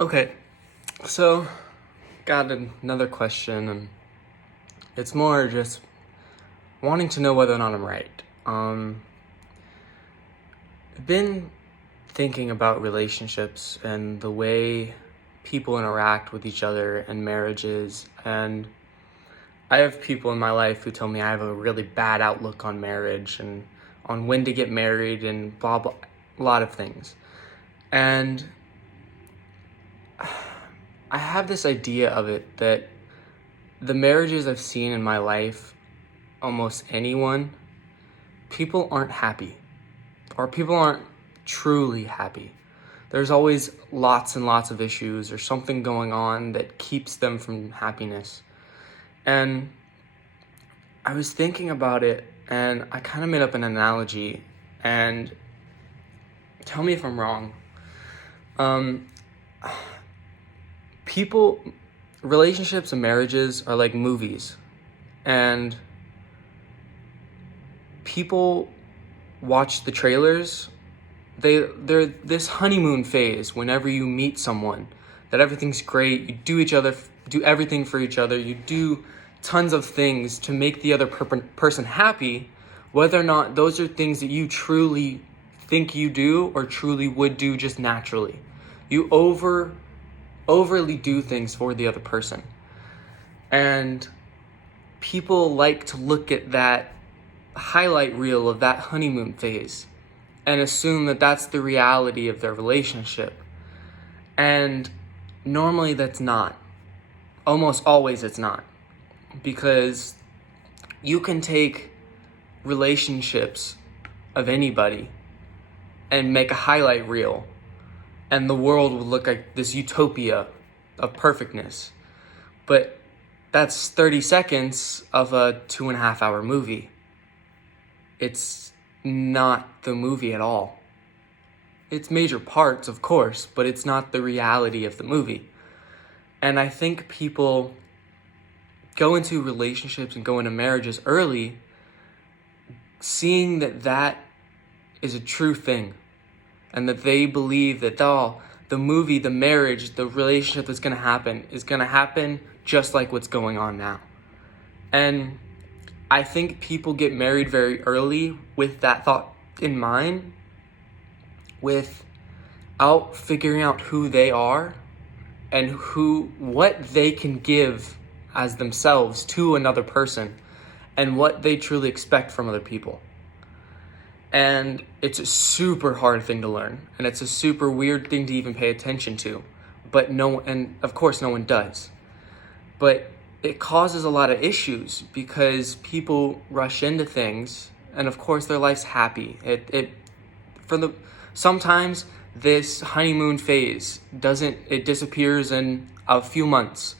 Okay, so got another question, and it's more just wanting to know whether or not I'm right. I've been thinking about relationships and the way people interact with each other and marriages, and I have people in my life who tell me I have a really bad outlook on marriage and on when to get married and blah blah, a lot of things. And I have this idea of it that the marriages I've seen in my life, almost anyone, people aren't happy, or people aren't truly happy. There's always lots and lots of issues or something going on that keeps them from happiness. And I was thinking about it, and I kind of made up an analogy, and tell me if I'm wrong. People, relationships and marriages are like movies, and people watch the trailers. They're this honeymoon phase whenever you meet someone, that everything's great, you do everything for each other, you do tons of things to make the other person happy, whether or not those are things that you truly think you do or truly would do just naturally. You overly do things for the other person. And people like to look at that highlight reel of that honeymoon phase and assume that that's the reality of their relationship. And normally that's not. Almost always it's not. Because you can take relationships of anybody and make a highlight reel, and the world would look like this utopia of perfectness. But that's 30 seconds of a 2.5 hour movie. It's not the movie at all. It's major parts, of course, but it's not the reality of the movie. And I think people go into relationships and go into marriages early, seeing that that is a true thing, and that they believe that the movie, the marriage, the relationship that's going to happen just like what's going on now. And I think people get married very early with that thought in mind, without figuring out who they are and what they can give as themselves to another person and what they truly expect from other people. And it's a super hard thing to learn, and it's a super weird thing to even pay attention to, and of course no one does. But it causes a lot of issues because people rush into things, and of course their life's happy. Sometimes this honeymoon phase disappears in a few months,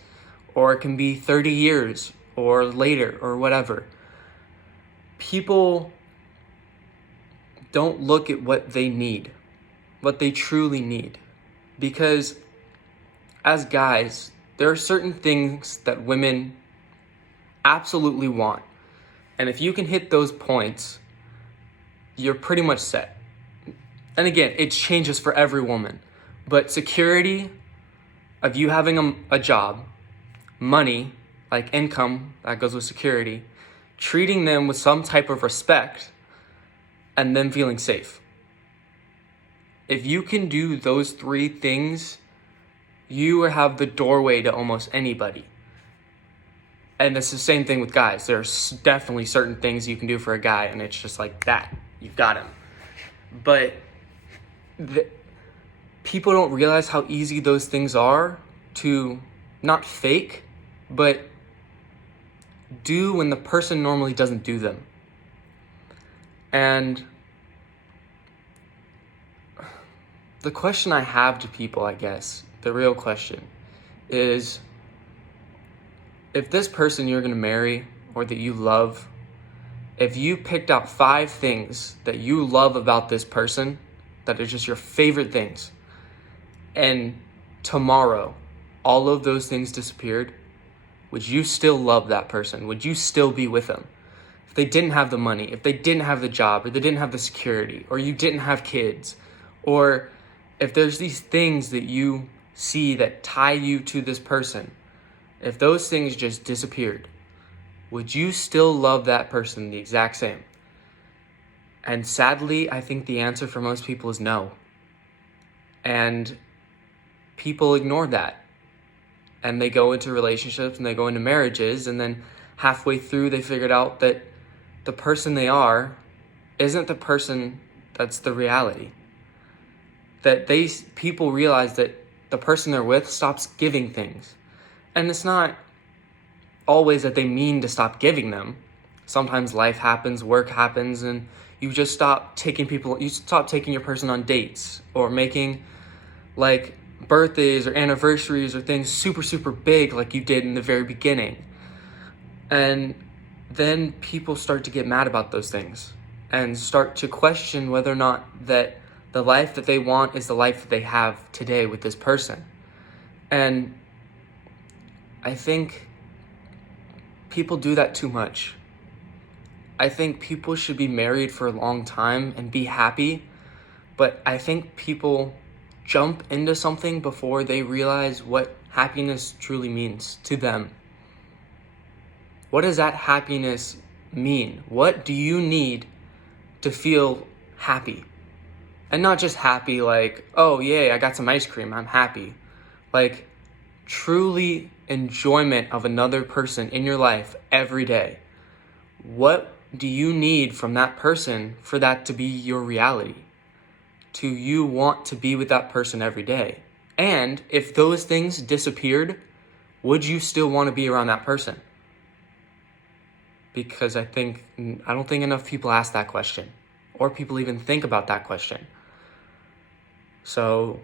or it can be 30 years or later or whatever. People don't look at what they need, what they truly need. Because as guys, there are certain things that women absolutely want. And if you can hit those points, you're pretty much set. And again, it changes for every woman. But security of you having a job, money, like income, that goes with security, treating them with some type of respect, and them feeling safe. If you can do those three things, you have the doorway to almost anybody. And it's the same thing with guys. There's definitely certain things you can do for a guy, and it's just like that. You've got him. But people don't realize how easy those things are to not fake, but do when the person normally doesn't do them. And the question I have to people, I guess, the real question is, if this person you're going to marry or that you love, if you picked out 5 things that you love about this person, that are just your favorite things, and tomorrow all of those things disappeared, would you still love that person? Would you still be with them? If they didn't have the money, if they didn't have the job, or they didn't have the security, or you didn't have kids, or if there's these things that you see that tie you to this person, if those things just disappeared, would you still love that person the exact same? And sadly, I think the answer for most people is no. And people ignore that. And they go into relationships and they go into marriages, and then halfway through they figured out that the person they are isn't the person that's the reality. That people realize that the person they're with stops giving things. And it's not always that they mean to stop giving them. Sometimes life happens, work happens, and you just stop taking your person on dates, or making like birthdays or anniversaries or things super, super big like you did in the very beginning. And then people start to get mad about those things and start to question whether or not that the life that they want is the life that they have today with this person. And I think people do that too much. I think people should be married for a long time and be happy, but I think people jump into something before they realize what happiness truly means to them. What does that happiness mean? What do you need to feel happy? And not just happy like, oh yay, I got some ice cream, I'm happy. Like truly enjoyment of another person in your life every day. What do you need from that person for that to be your reality? To you want to be with that person every day? And if those things disappeared, would you still want to be around that person? Because I don't think enough people ask that question, or people even think about that question. So,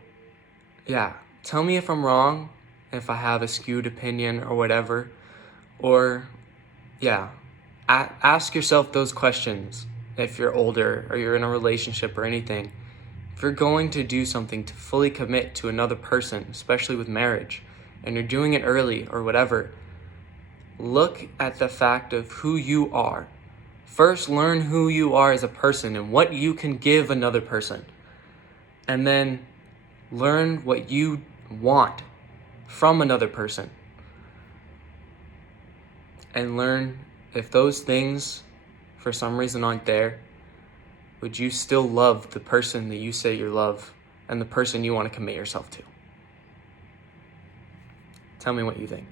yeah, tell me if I'm wrong, if I have a skewed opinion or whatever. Or, yeah, ask yourself those questions if you're older or you're in a relationship or anything. If you're going to do something to fully commit to another person, especially with marriage, and you're doing it early or whatever, look at the fact of who you are. First, learn who you are as a person and what you can give another person. And then learn what you want from another person. And learn if those things, for some reason, aren't there, would you still love the person that you say you love and the person you want to commit yourself to? Tell me what you think.